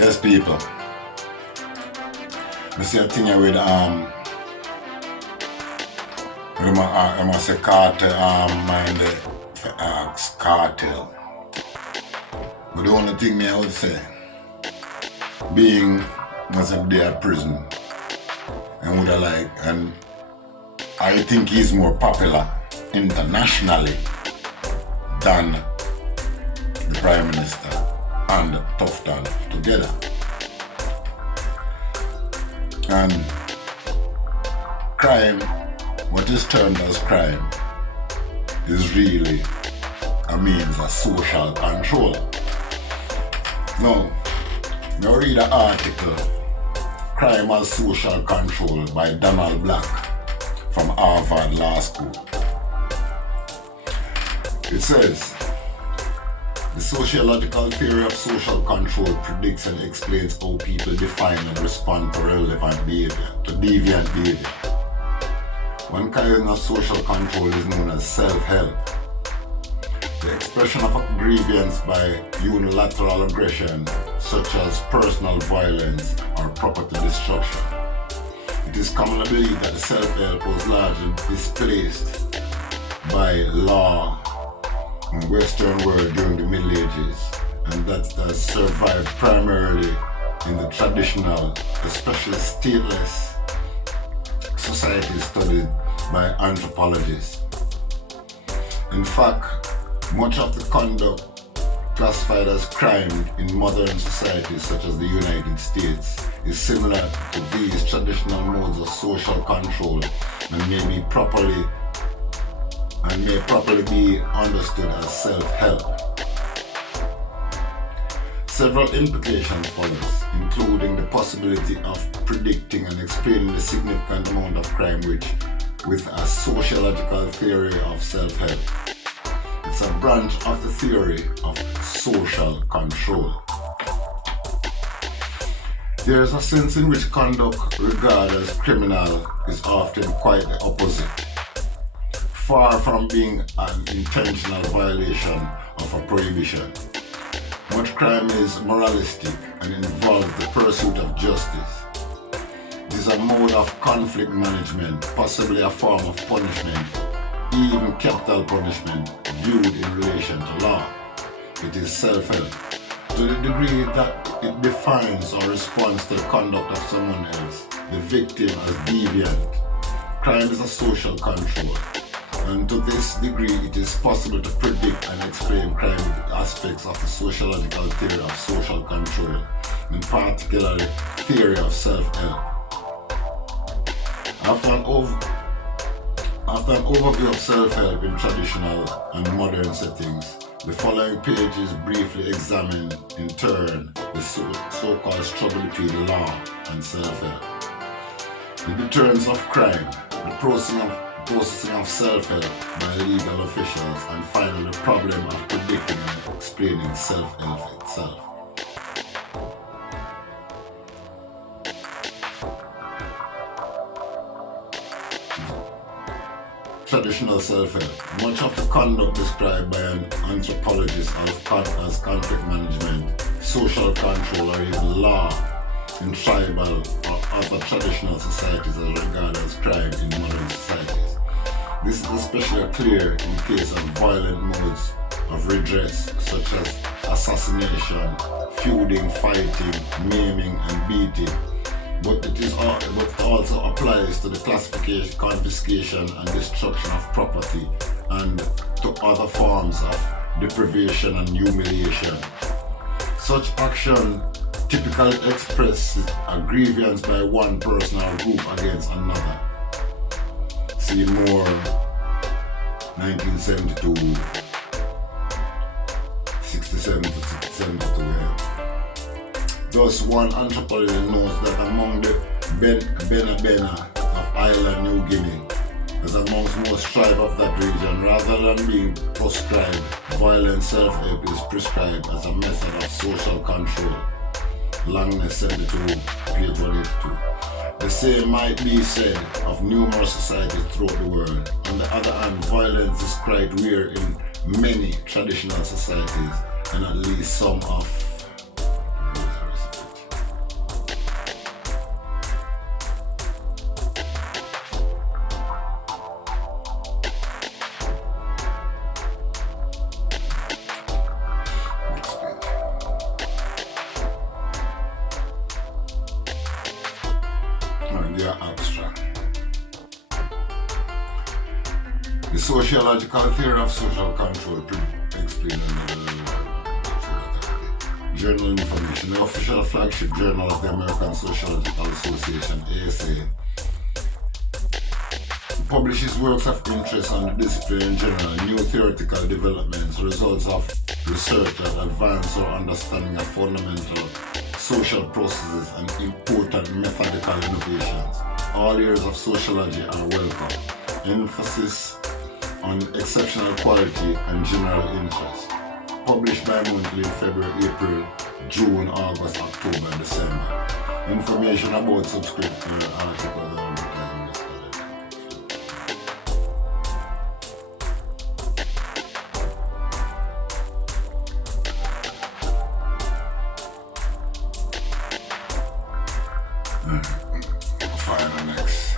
Yes, people. I see a thing here with I must say cartel, mind the cartel. But the only thing me I would say, being must have day at prison, and would have and I think he's more popular internationally than the Prime Minister and Tufton together. And crime, what is termed as crime, is really a means of social control. Now read an article, Crime as Social Control by Donald Black from Harvard Law School. It says, the sociological theory of social control predicts and explains how people define and respond to relevant behavior, to deviant behavior. One kind of social control is known as self-help. The expression of a grievance by unilateral aggression, such as personal violence or property destruction. It is commonly believed that the self-help was largely displaced by law in the Western world during the Middle Ages, and that has survived primarily in the traditional, especially stateless societies studied by anthropologists. In fact, much of the conduct classified as crime in modern societies such as the United States is similar to these traditional modes of social control and may properly be understood as self-help. Several implications follow, including the possibility of predicting and explaining the significant amount of crime with a sociological theory of self-help. It's a branch of the theory of social control. There is a sense in which conduct regarded as criminal is often quite the opposite. Far from being an intentional violation of a prohibition, much crime is moralistic and involves the pursuit of justice. It is a mode of conflict management, possibly a form of punishment, even capital punishment, viewed in relation to law. It is self-help. To the degree that it defines or responds to the conduct of someone else, the victim as deviant, crime is a social control. And to this degree, it is possible to predict and explain crime with aspects of the sociological theory of social control, in particular the theory of self-help. After an overview of self-help in traditional and modern settings, the following pages briefly examine, in turn, the so-called struggle between law and self-help. The deterrence of crime, the processing of self-help by legal officials, and finally the problem of predicting and explaining self-help itself. Traditional self-help. Much of the conduct described by an anthropologist as conflict management, social control, or even law in tribal or other traditional societies is regarded as crime in modern societies. This is especially clear in case of violent modes of redress such as assassination, feuding, fighting, maiming, and beating. But it also applies to the classification, confiscation, and destruction of property, and to other forms of deprivation and humiliation. Such action typically expresses a grievance by one person or group against another. See more 1972, 67 to 72 here. Thus, one anthropologist knows that among the Bena of Island New Guinea, as amongst most tribes of that region, rather than being proscribed, violent self-help is prescribed as a method of social control. Langness 72, page 182. The same might be said of numerous societies throughout the world. On the other hand, violence is quite rare in many traditional societies, and at least some of sociological theory of social control explained Journal information. The official flagship journal of the American Sociological Association, ASA, publishes works of interest on the discipline in general, new theoretical developments, results of research that advance our understanding of fundamental social processes, and important methodical innovations. All areas of sociology are welcome. Emphasis on exceptional quality and general interest. Published bi-monthly in February, April, June, August, October, and December. Information about subscription articles and final next.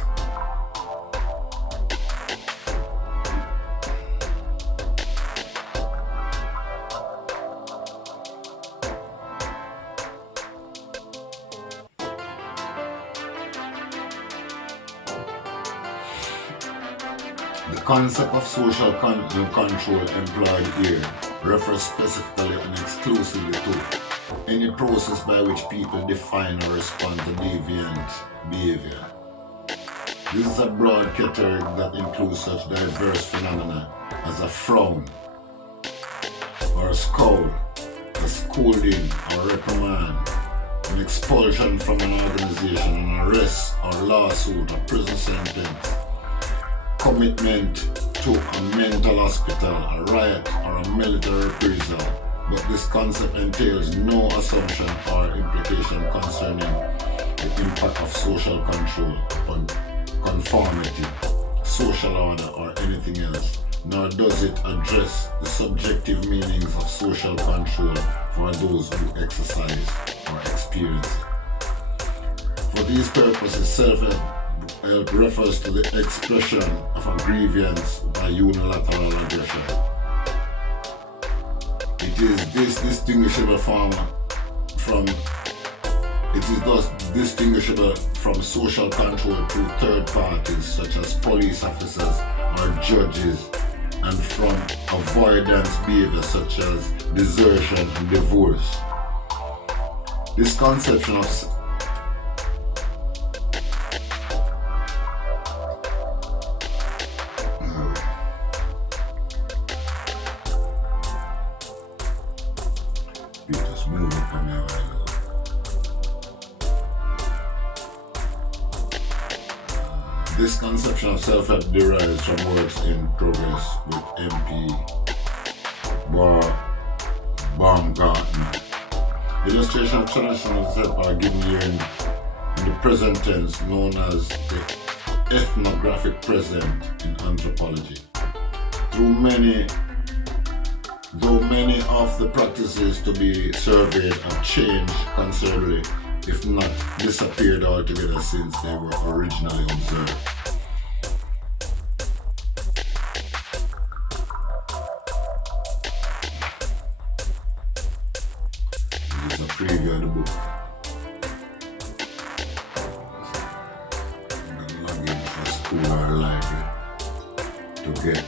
The concept of social control employed here refers specifically and exclusively to any process by which people define or respond to deviant behavior. This is a broad category that includes such diverse phenomena as a frown, or a scowl, a scolding or reprimand, an expulsion from an organization, an arrest or lawsuit, a prison sentence, commitment to a mental hospital, a riot, or a military reprisal. But this concept entails no assumption or implication concerning the impact of social control upon conformity, social order, or anything else, nor does it address the subjective meanings of social control for those who exercise or experience it. For these purposes, self-help refers to the expression of a grievance by unilateral aggression. It is thus distinguishable from social control through third parties such as police officers or judges, and from avoidance behavior such as desertion and divorce. This conception of This conception of self-help derives from works in progress with MP Baumgartner. Illustration of traditional self are given here in the present tense, known as the ethnographic present in anthropology. Though many of the practices to be surveyed have changed considerably, if not disappeared altogether since they were originally observed. This is a preview of the book. I'm going to log in for school or library to get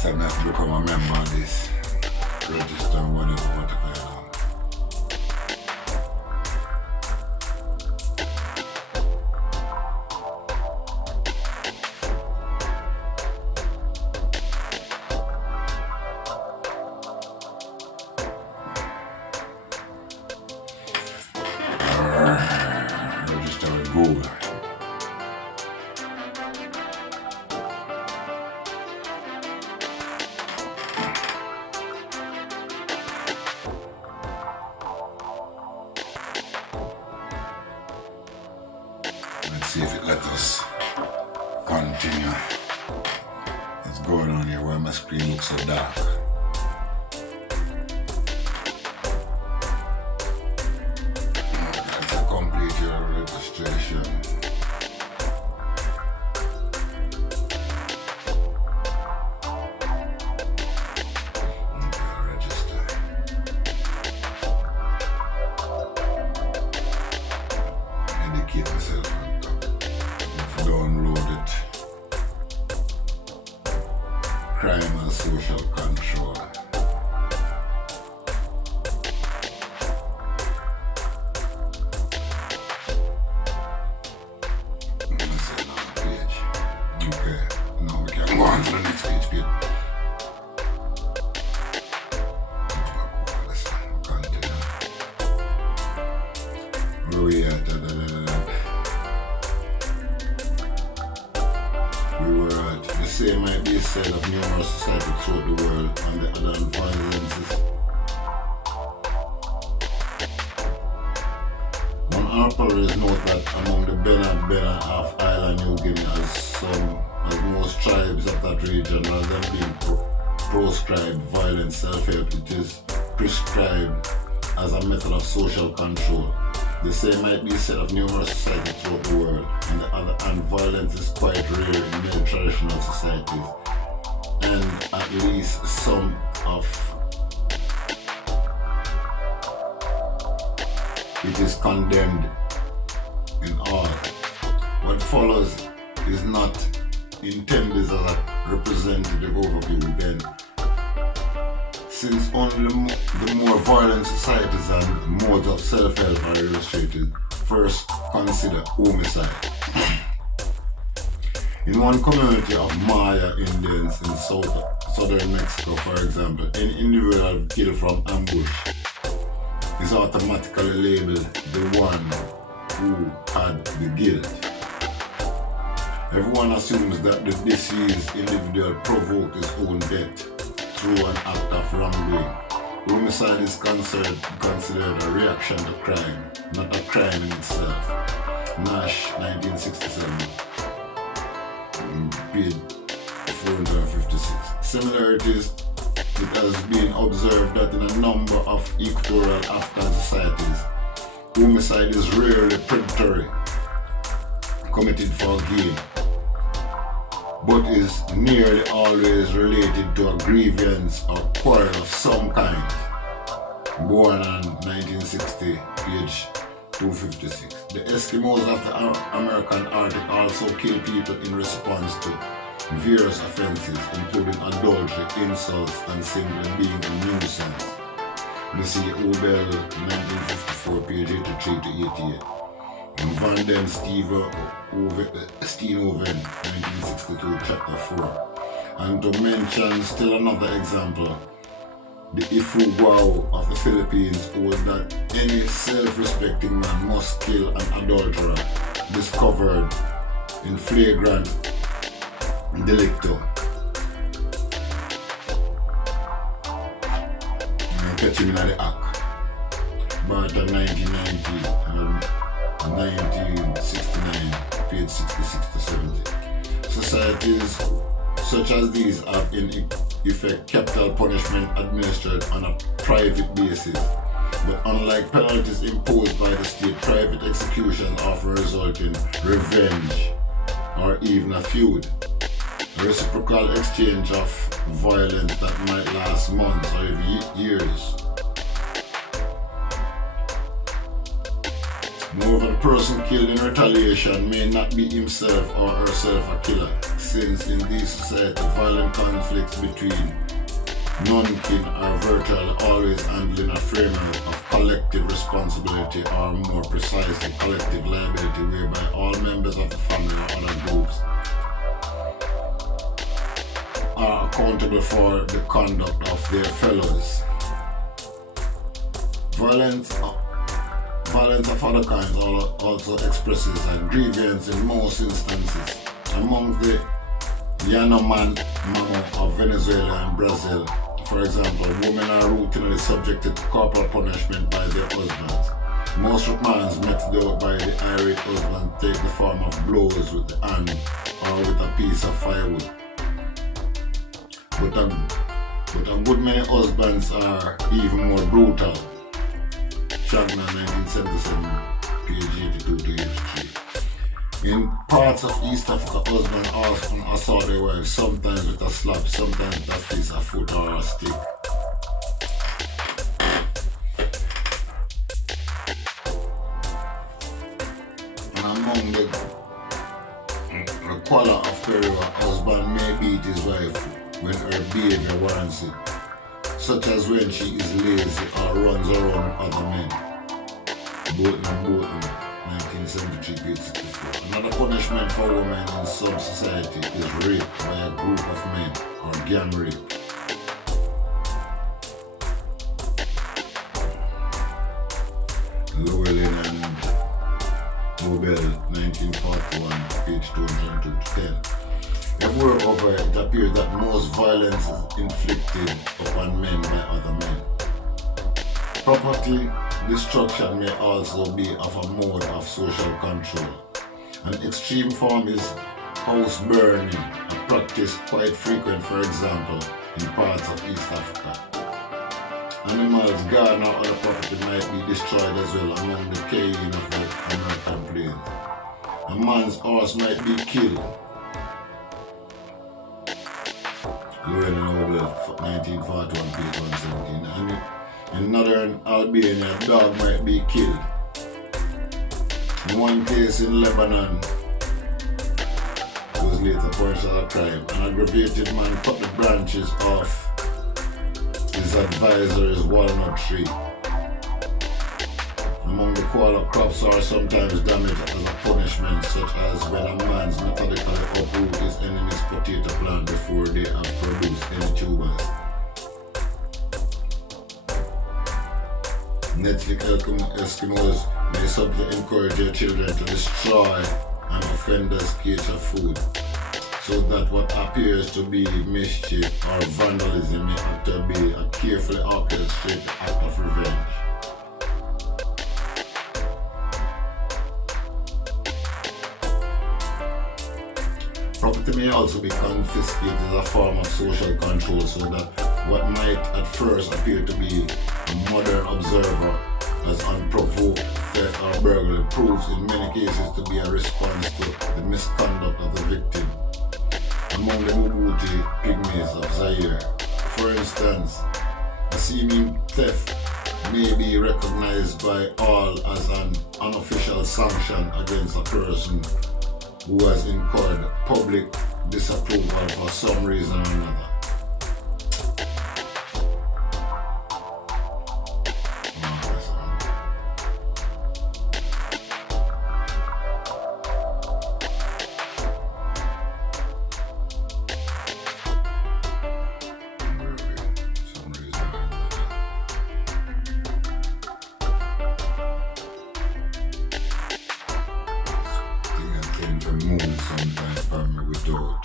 I have to become a member of this. Register whatever. Register with Google. Let's see if it lets us continue. What's going on here? Why my screen looks so dark? Let's complete your registration. and social control. Let's see another page. Okay, now we can go on to the next page. Where we at? We were at the same might be said of numerous societies throughout the world and the other violences. One archaeologists note that among the Bena of Island New Guinea as most tribes of that region, rather than being proscribed violent self-help, it is prescribed as a method of social control. The same might be said of numerous societies throughout the world, and violence is quite rare in many traditional societies, and at least some of it is condemned in all. What follows is not intended as a representative overview then, since only the more violent societies and modes of self-help are illustrated. First, consider homicide. In one community of Maya Indians in southern Mexico, for example, any individual killed from ambush is automatically labeled the one who had the guilt. Everyone assumes that the deceased individual provoked his own death through an act of wrongdoing. Homicide is considered a reaction to crime, not a crime in itself. Nash, 1967, page 456. Similarities, it has been observed that in a number of equatorial African societies, homicide is rarely predatory, committed for gain, but is nearly always related to a grievance or quarrel of some kind. Born on 1960, page 256. The Eskimos of the American Arctic also kill people in response to various offenses, including adultery, insults, and simply being a nuisance. You see Obel, 1954, page 83 to 88. Van den Steenhoven, 1962, chapter 4. And to mention still another example, the Ifugao of the Philippines holds that any self-respecting man must kill an adulterer discovered in flagrant delicto. You catch him in the act. Barton, 1990 and 1969, page 66 to 70. Societies such as these have in effect capital punishment administered on a private basis. But unlike penalties imposed by the state, private executions often result in revenge or even a feud. A reciprocal exchange of violence that might last months or even years. Moreover, the person killed in retaliation may not be himself or herself a killer, since in these societies violent conflicts between non-kin are virtually always handled in a framework of collective responsibility, or more precisely collective liability, whereby all members of the family or other groups are accountable for the conduct of their fellows. Violence of other kinds also expresses a grievance in most instances. Among the Yanoman Mamo of Venezuela and Brazil, for example, women are routinely subjected to corporal punishment by their husbands. Most reprimands meted out by the irate husband take the form of blows with the hand or with a piece of firewood. But a good many husbands are even more brutal. Chagna, 1977, page 82 to 83. In parts of East Africa, husbands often assault their wives, sometimes with a slap, sometimes with a fist, a foot, or a stick. And among the Kuala of Peru, a husband may beat his wife when her behavior warrants it, such as when she is lazy or runs around with other men. Boatman, 1973, page 64. Another punishment for women in some society is rape by a group of men, or gang rape. Llewellyn and Nobel, 1941, page 202-10. Everywhere over, it appears that most violence is inflicted upon men by other men. Property destruction may also be of a mode of social control. An extreme form is house burning, a practice quite frequent, for example, in parts of East Africa. Animals, garden or other property might be destroyed as well among the Cayenne of the American plains. A man's horse might be killed. Llewellyn Noble, 1941, page 117. And in northern Albania, a dog might be killed. In one case in Lebanon, it was later punished as a crime. An aggravated man cut the branches off his advisor's walnut tree. Among the koala, crops are sometimes damaged as a punishment, such as when a man methodically uproot his enemy's potato plant before they have produced any tubers. Netflix Eskimos may subtly encourage their children to destroy an offender's cage of food, so that what appears to be mischief or vandalism may actually be a carefully orchestrated act of revenge. Property may also be confiscated as a form of social control, so that what might at first appear to be a modern observer as unprovoked theft or burglary proves in many cases to be a response to the misconduct of the victim. Among the Mubuti pygmies of Zaire, for instance, a seeming theft may be recognized by all as an unofficial sanction against a person who has incurred public disapproval for some reason or another. Move sometimes from me without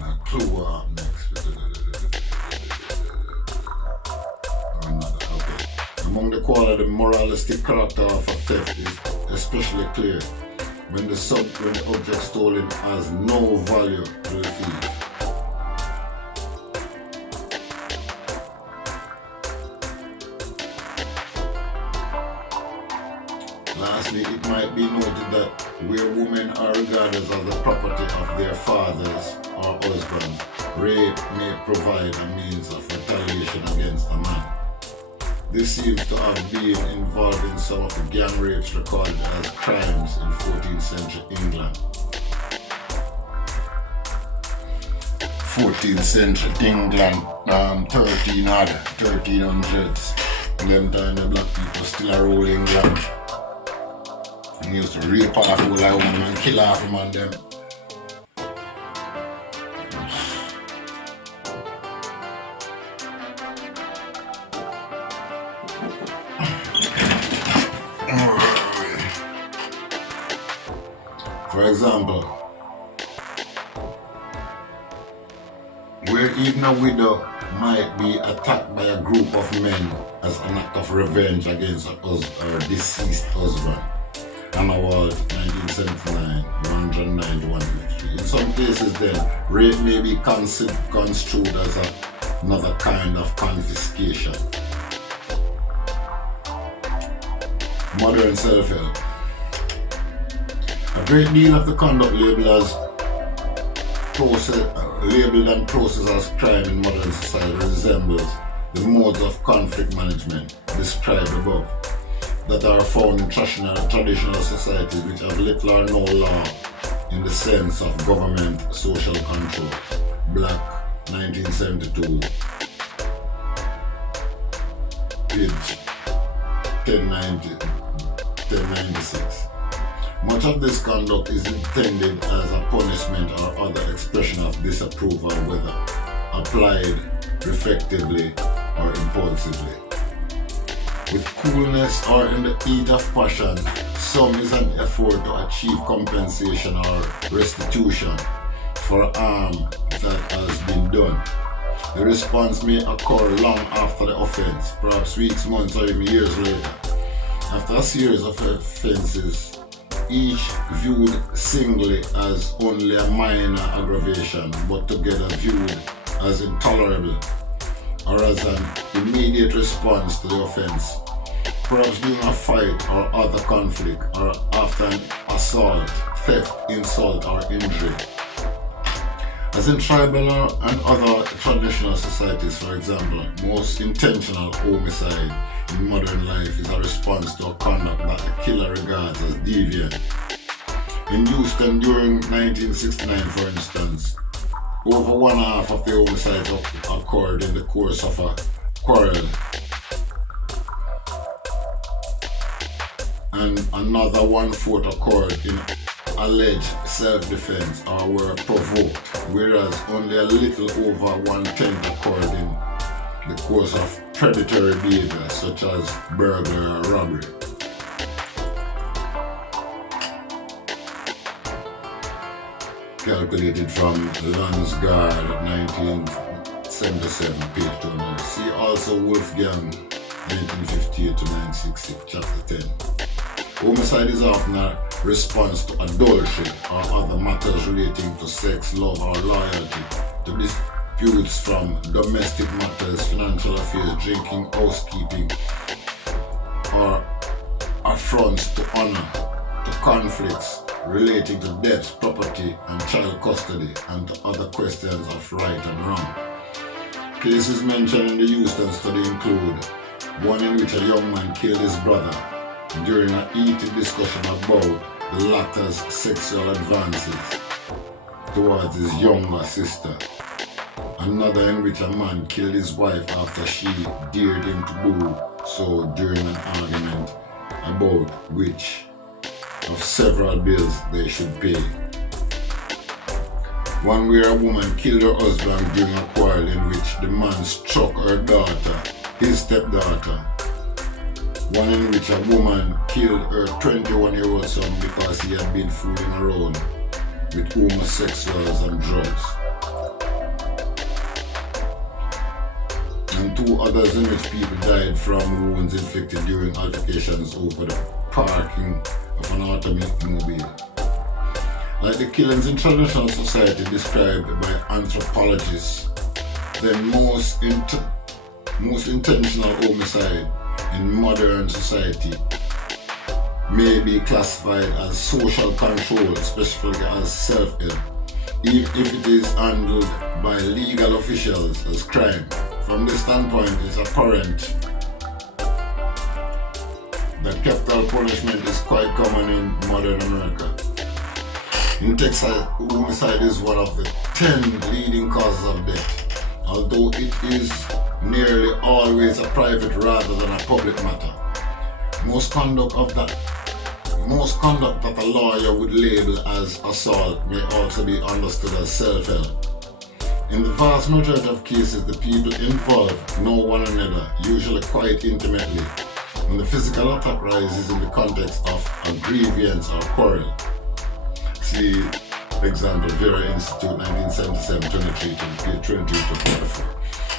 a clue what next. Okay. Among the koala, the moralistic character of a theft is especially clear when the object stolen has no value to the thief. Lastly, it might be noted that where women are regarded as the property of their fathers or husbands, rape may provide a means of retaliation against a man. This seems to have been involved in some of the gang rapes recorded as crimes in 14th century England. 14th century England, 1300s. Them time the black people still are ruling England. And he used to rape off all the women and kill off them and them. For example, where even a widow might be attacked by a group of men as an act of revenge against her deceased husband. Anna Ward, 1979, 109 to 153. In some cases then, rape may be construed as another kind of confiscation. Modern self-help. A great deal of the conduct labeled and processed as crime in modern society resembles the modes of conflict management described above that are found in traditional societies which have little or no law in the sense of government social control. Black, 1972, page 1096. Much of this conduct is intended as a punishment or other expression of disapproval, whether applied reflectively or impulsively. With coolness or in the heat of passion, some is an effort to achieve compensation or restitution for harm that has been done. The response may occur long after the offense, perhaps weeks, months, or even years later. After a series of offenses, each viewed singly as only a minor aggravation, but together viewed as intolerable, or as an immediate response to the offense, perhaps during a fight or other conflict, or after an assault, theft, insult, or injury. As in tribal and other traditional societies, for example, most intentional homicide in modern life is a response to a conduct that the killer regards as deviant. In Houston during 1969, for instance, over one half of the homicides occurred in the course of a quarrel, and another 1/4 occurred in alleged self-defense or were provoked, whereas only a little over 1/10 occurred in the course of predatory behavior such as burglary or robbery. Calculated from Landsgaard, 1977, page 200. See also Wolfgang, 1958 to 1960, chapter 10. Homicide is often a response to adultery or other matters relating to sex, love, or loyalty, to disputes from domestic matters, financial affairs, drinking, housekeeping, or affronts to honor, to conflicts relating to debts, property, and child custody, and to other questions of right and wrong. Cases mentioned in the Houston study include one in which a young man killed his brother during a heated discussion about the latter's sexual advances towards his younger sister. Another in which a man killed his wife after she dared him to do so during an argument about which of several bills they should pay. One where a woman killed her husband during a quarrel in which the man struck her daughter, his stepdaughter. One in which a woman killed her 21-year-old son because he had been fooling around with homosexuals and drugs. And two others in which people died from wounds inflicted during altercations over the parking of an automobile. Like the killings in traditional society described by anthropologists, then most intentional homicide in modern society may be classified as social control, specifically as self-help, even if it is handled by legal officials as crime. From this standpoint, it's apparent that capital punishment is quite common in modern America. In Texas, homicide is one of the 10 leading causes of death, although it is nearly always a private rather than a public matter. Most conduct that a lawyer would label as assault may also be understood as self-help. In the vast majority of cases, the people involved know one another, usually quite intimately, and the physical attack rises in the context of a grievance or quarrel. See example, Vera Institute, 1977, 22 to 44.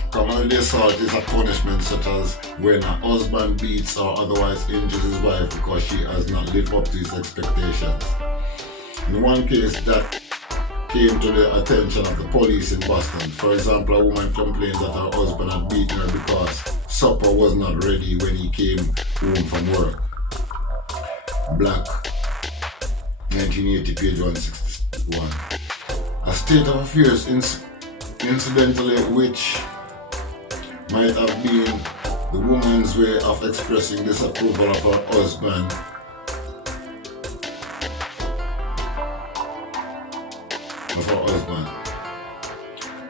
Commonly, assault is a punishment such as when a husband beats or otherwise injures his wife because she has not lived up to his expectations. In one case that came to the attention of the police in Boston, for example, a woman complained that her husband had beaten her because supper was not ready when he came home from work. Black, 1980, page 161. A state of affairs incidentally which might have been the woman's way of expressing disapproval of her husband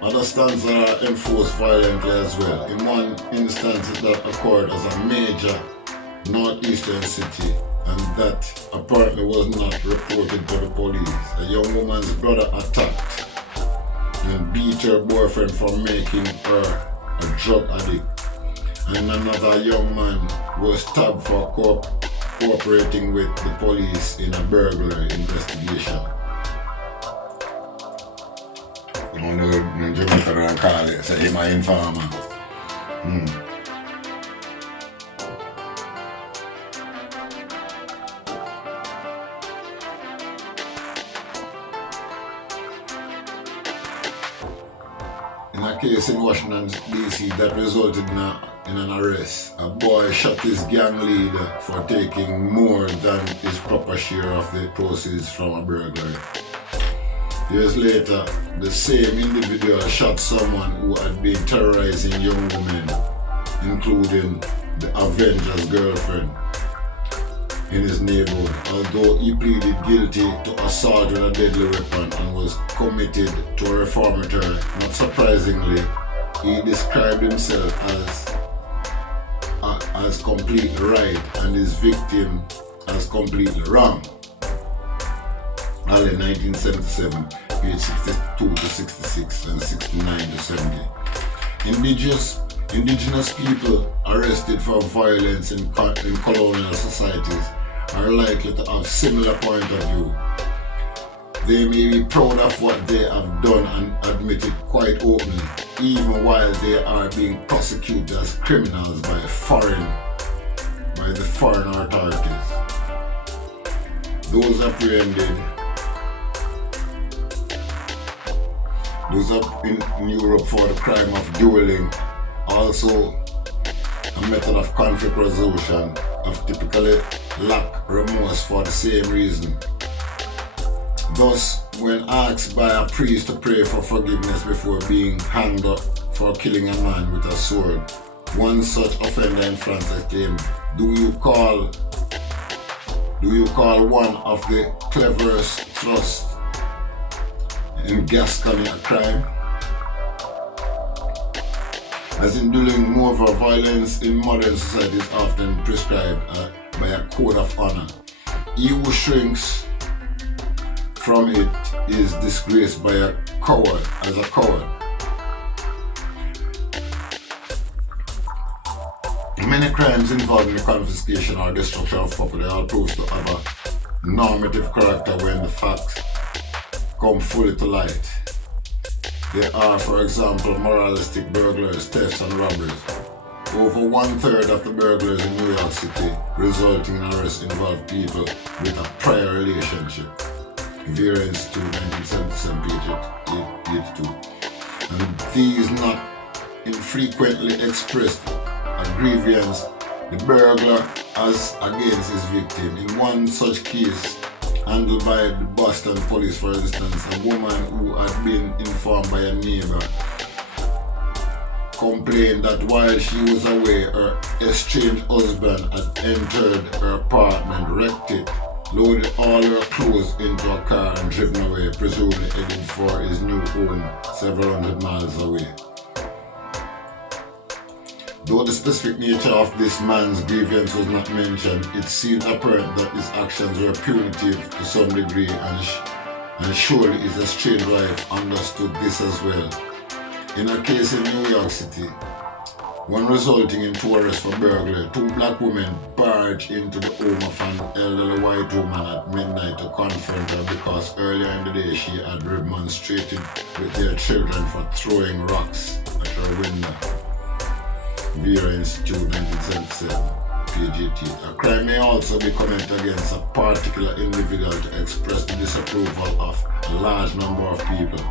Other stunts are enforced violently as well. In one instance that occurred as a major northeastern city, and that apparently was not reported to the police. A young woman's brother attacked and beat her boyfriend for making her a drug addict. And another young man was stabbed for cooperating with the police in a burglary investigation. You know, the Jamaican call it, say him an informer. In a case in Washington DC that resulted in an arrest, a boy shot his gang leader for taking more than his proper share of the proceeds from a burglary. Years later, the same individual shot someone who had been terrorizing young women, including the Avenger's girlfriend, in his neighborhood, although he pleaded guilty to assault with a deadly weapon and was committed to a reformatory. Not surprisingly, he described himself as completely right and his victim as completely wrong. Early 1977, page 62 to 66 and 69 to 70. Indigenous people arrested for violence in colonial societies are likely to have similar point of view. They may be proud of what they have done and admit it quite openly, even while they are being prosecuted as criminals by the foreign authorities. Those apprehended in Europe for the crime of dueling, also a method of conflict resolution, have typically lack remorse for the same reason. Thus, when asked by a priest to pray for forgiveness before being hanged up for killing a man with a sword, one such offender in France exclaimed, Do you call one of the cleverest thrusts in Gascony a crime? As in doing more of violence in modern society is often prescribed by a code of honor. He who shrinks from it is disgraced by a coward as a coward. Many crimes involving the confiscation or destruction of property are proved to have a normative character when the facts come fully to light. They are, for example, moralistic burglaries, thefts, and robberies. Over 1/3 of the burglaries in New York City resulting in arrest involve people with a prior relationship. Variance to 1977 page 82. And these not infrequently expressed a grievance the burglar has against his victim. In one such case, handled by the Boston police, for instance, a woman who had been informed by a neighbor complained that while she was away, her estranged husband had entered her apartment, wrecked it, loaded all her clothes into a car and driven away, presumably heading for his new home several hundred miles away. Though the specific nature of this man's grievance was not mentioned, it seemed apparent that his actions were punitive to some degree, and surely his estranged wife understood this as well. In a case in New York City, one resulting in 2 arrests for burglary, 2 black women barged into the home of an elderly white woman at midnight to confront her because earlier in the day she had remonstrated with their children for throwing rocks at her window. Vera Institute 1977, page 18. A crime may also be committed against a particular individual to express the disapproval of a large number of people,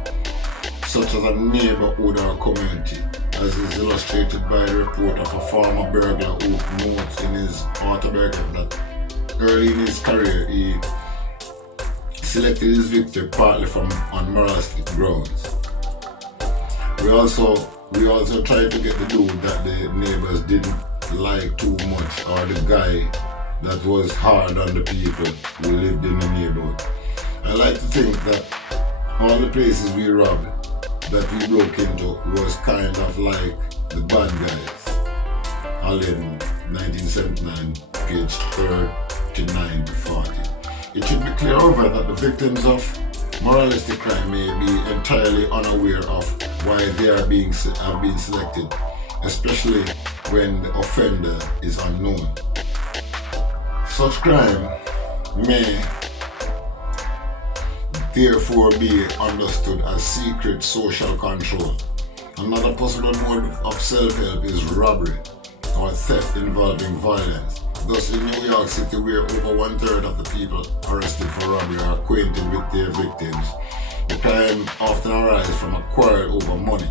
such as a neighborhood or community, as is illustrated by the report of a former burglar who notes in his autobiography that early in his career he selected his victim partly from unmoralistic grounds. We also tried to get the dude that the neighbors didn't like too much, or the guy that was hard on the people who lived in the neighborhood. I like to think that all the places we robbed that we broke into was kind of like The Bad Guys, Allen, 1979, page 39 to 40. It should be clear, however, that the victims of moralistic crime may be entirely unaware of why they have been selected, especially when the offender is unknown. Such crime may therefore be understood as secret social control. Another possible mode of self-help is robbery or theft involving violence. Thus, in New York City, where over 1/3 of the people arrested for robbery are acquainted with their victims, the crime often arises from a quarrel over money.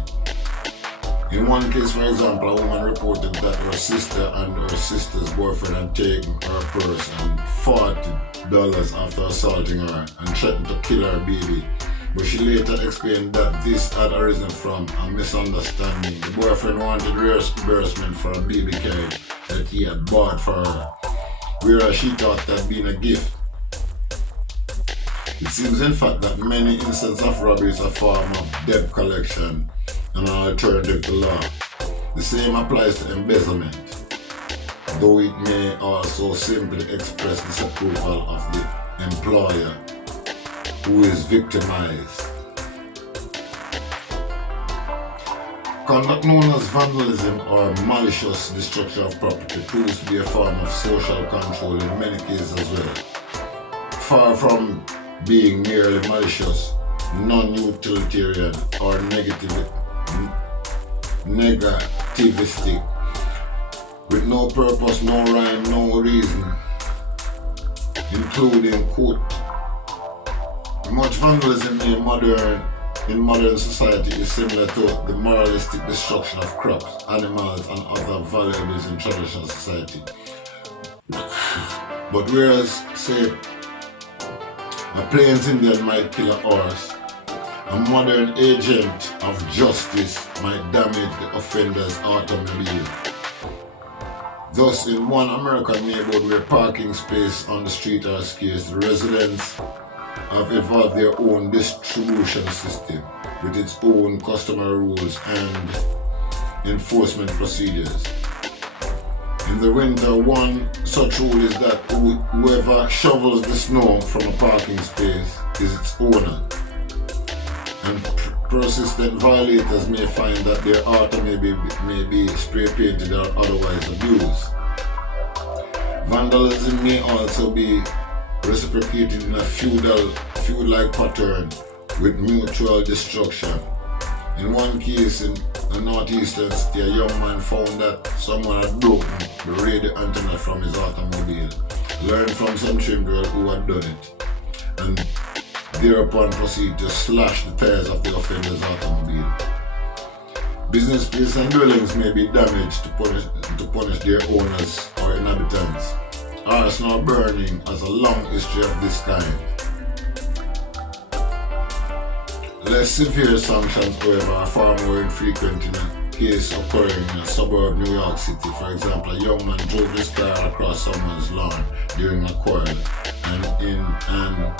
In one case, for example, a woman reported that her sister and her sister's boyfriend had taken her purse and $40 after assaulting her and threatened to kill her baby. But she later explained that this had arisen from a misunderstanding. The boyfriend wanted reimbursement for a baby carriage that he had bought for her, whereas she thought that had been a gift. It seems in fact that many instances of robbery is a form of debt collection and an alternative to law. The same applies to embezzlement, though it may also simply express disapproval of the employer who is victimized. Conduct known as vandalism or malicious destruction of property proves to be a form of social control in many cases as well. Far from being merely malicious, non-utilitarian, or negativistic, with no purpose, no rhyme, no reason, including, quote, much vandalism in modern society is similar to the moralistic destruction of crops, animals, and other valuables in traditional society. But whereas, say, a Plains Indian might kill a horse, a modern agent of justice might damage the offender's automobile. Thus, in one American neighborhood where parking space on the street are scarce, the residents have evolved their own distribution system with its own customary rules and enforcement procedures. In the winter, one such rule is that whoever shovels the snow from a parking space is its owner, and persistent violators may find that their auto may be spray painted or otherwise abused. Vandalism may also be reciprocated in a feud-like pattern with mutual destruction. In one case in a northeastern city, a young man found that someone had broken the radio antenna from his automobile, learned from some trim who had done it, and thereupon proceeded to slash the tires of the offender's automobile. Business places and dwellings may be damaged to punish their owners or inhabitants. Arson or burning has a long history of this kind. Less severe sanctions, however, are far more infrequent in a case occurring in a suburb of New York City. For example, a young man drove his car across someone's lawn during a quarrel, and in an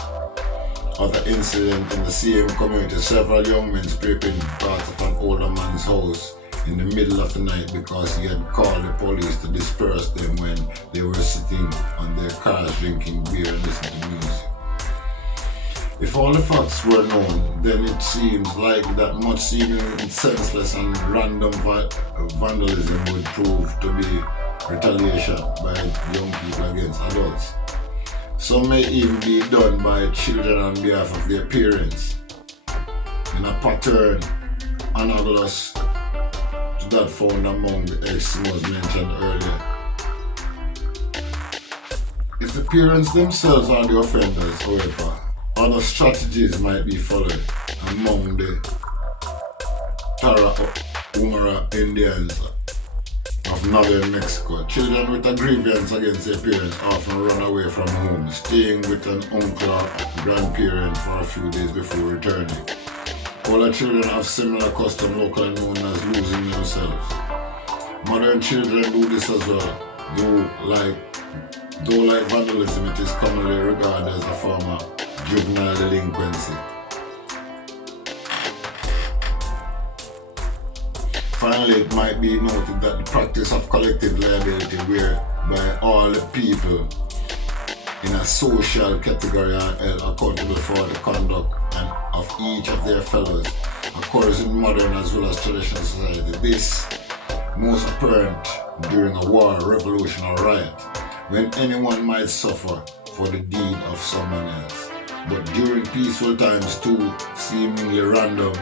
other incident in the same community, several young men spray painted parts of an older man's house in the middle of the night because he had called the police to disperse them when they were sitting on their cars drinking beer and listening to music. If all the facts were known, then it seems likely that much seemingly senseless and random vandalism would prove to be retaliation by young people against adults. Some may even be done by children on behalf of their parents, in a pattern analogous to that found among the Eskimos mentioned earlier. If the parents themselves are the offenders, however, other strategies might be followed among the Tarahumara Indians of northern Mexico. Children with a grievance against their parents often run away from home, staying with an uncle or grandparent for a few days before returning. Older children have similar custom locally known as losing themselves. Modern children do this as well, though like vandalism, it is commonly regarded as a form of juvenile delinquency. Finally, it might be noted that the practice of collective liability, whereby all the people in a social category are held accountable for the conduct of each of their fellows, occurs in modern as well as traditional society. This most apparent during a war, revolution, or riot, when anyone might suffer for the deed of someone else. But during peaceful times too, seemingly random,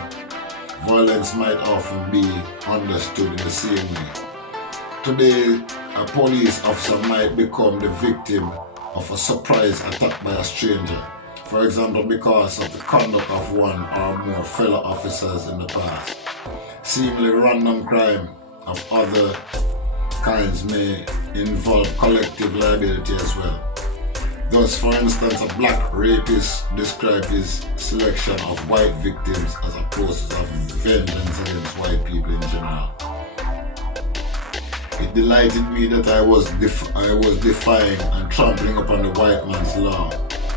violence might often be understood in the same way. Today, a police officer might become the victim of a surprise attack by a stranger, for example because of the conduct of one or more fellow officers in the past. Seemingly random crime of other kinds may involve collective liability as well. Thus, for instance, a black rapist described his selection of white victims as a process of vengeance against white people in general. It delighted me that I was defying and trampling upon the white man's law,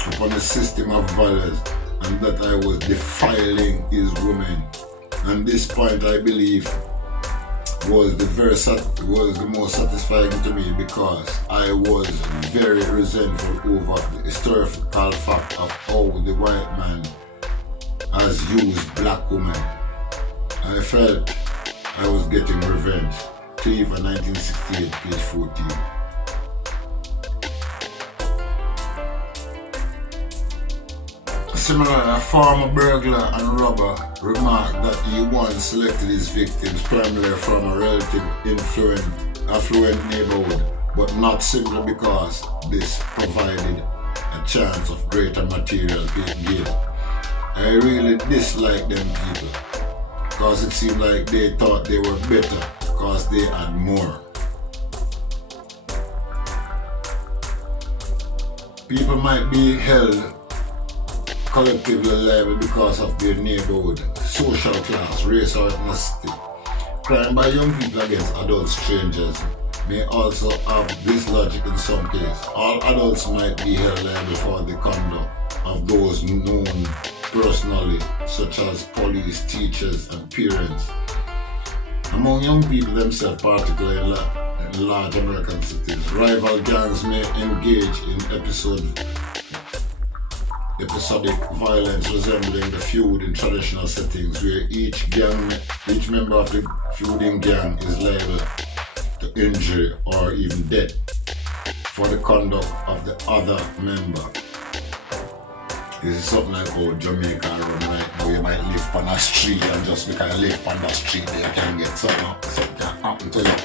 upon the system of values, and that I was defiling his women. And this point, I believe, was the most satisfying to me, because I was very resentful over the historical fact of how the white man has used black women. I felt I was getting revenge. Cleveland, 1968, page 14. Similarly, a former burglar and robber remarked that he once selected his victims primarily from a relatively affluent neighborhood, but not simply because this provided a chance of greater material gain. I really disliked them people, because it seemed like they thought they were better because they had more. People might be held collectively liable because of their neighborhood, social class, race, or ethnicity. Crime by young people against adult strangers may also have this logic in some cases. All adults might be held liable for the conduct of those known personally, such as police, teachers, and parents. Among young people themselves, particularly in large American cities, rival gangs may engage in episodic violence resembling the feud in traditional settings, where each member of the feuding gang is liable to injury or even death for the conduct of the other member. This is something like how Jamaica run right now. You might live on a street, and just because you live on the street, you can get something can happen to you.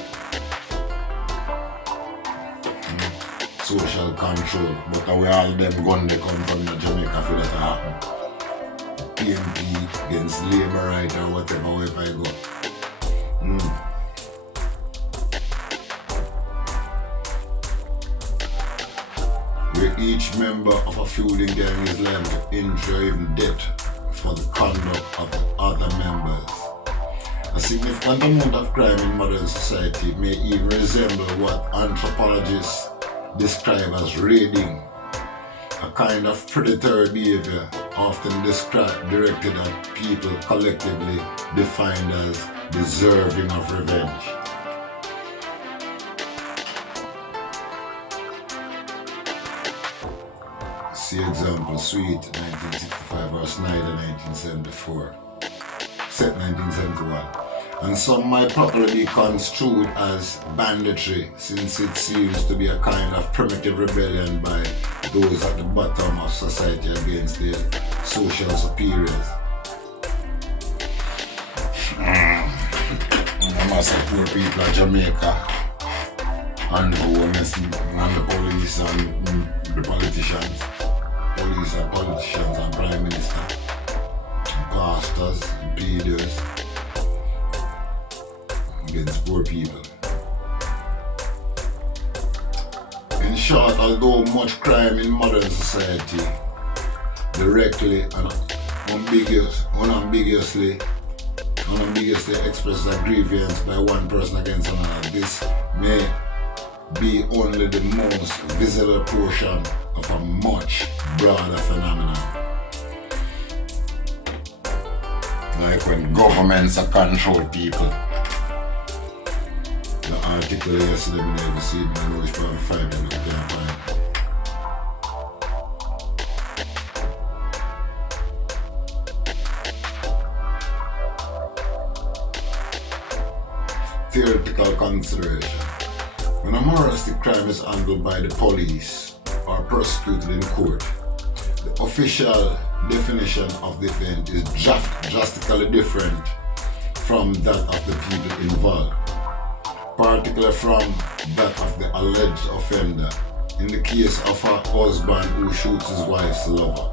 Social control, but where all them guns they come from the Jamaica for that to happen. PMP against labor right or whatever, if I go. Where each member of a feuding gang is liable to injury or even death for the conduct of the other members. A significant amount of crime in modern society may even resemble what anthropologists describe as raiding, a kind of predatory behavior often directed at people collectively defined as deserving of revenge. See example, Sweet 1965 or Snyder 1974, Set 1971. And some might properly be construed as banditry, since it seems to be a kind of primitive rebellion by those at the bottom of society against their social superiors. Most of poor people of Jamaica, and the police and the politicians, and prime minister, and pastors, and peddlers, against poor people. In short, although much crime in modern society directly and unambiguously expresses a grievance by one person against another, this may be only the most visible portion of a much broader phenomenon. Like when governments control people, Well, yesterday I never see me, I know it's probably 5 minutes, I can't find it. Theoretical consideration. When a moralistic crime is handled by the police or prosecuted in court, the official definition of the event is drastically different from that of the people involved, particularly from that of the alleged offender, in the case of a husband who shoots his wife's lover.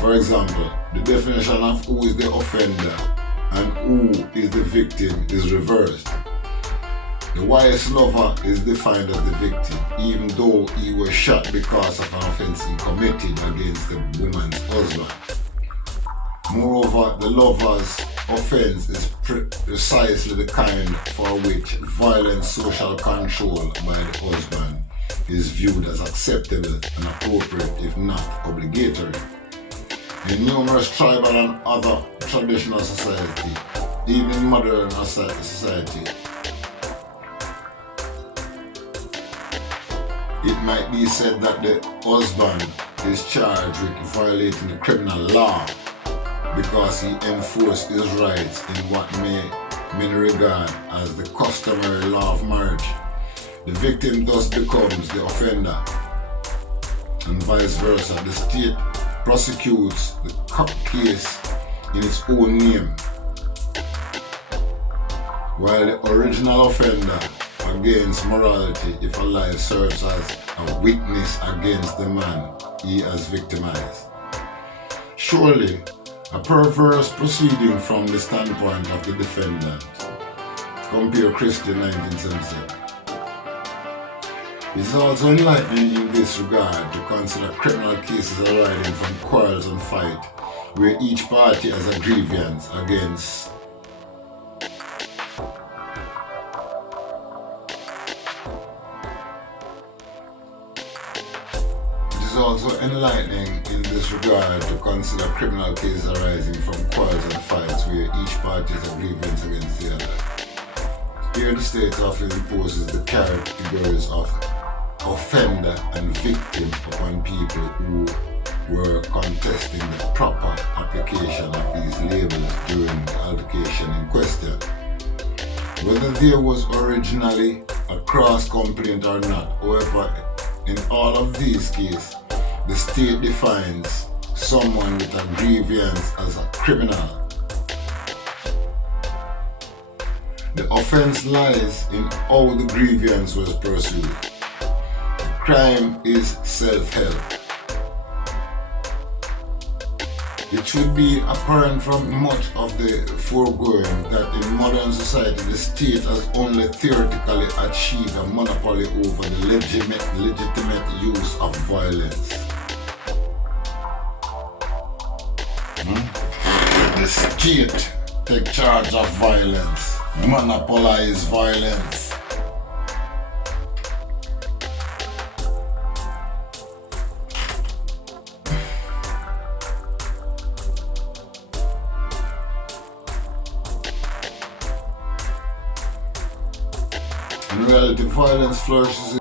For example, the definition of who is the offender and who is the victim is reversed. The wife's lover is defined as the victim, even though he was shot because of an offense he committed against the woman's husband. Moreover, the lover's offense is precisely the kind for which violent social control by the husband is viewed as acceptable and appropriate, if not obligatory. In numerous tribal and other traditional societies, even in modern society, it might be said that the husband is charged with violating the criminal law because he enforced his rights in what many regard as the customary law of marriage. The victim thus becomes the offender, and vice versa. The state prosecutes the case in its own name, while the original offender against morality if a lie serves as a witness against the man he has victimized. Surely, a perverse proceeding from the standpoint of the defendant. Compare Christian 1977. It is also enlightening in this regard to consider criminal cases arising from quarrels and fight, where each party has a grievance against It is also enlightening in this regard to consider criminal cases arising from quarrels and fights where each party has a grievance against the other. Here the state often imposes the categories of offender and victim upon people who were contesting the proper application of these labels during the altercation in question. Whether there was originally a cross-complaint or not, however, in all of these cases, the state defines someone with a grievance as a criminal. The offense lies in how the grievance was pursued. The crime is self-help. It should be apparent from much of the foregoing that in modern society the state has only theoretically achieved a monopoly over the legitimate use of violence. The state take charge of violence, monopolize violence. In reality, violence flourishes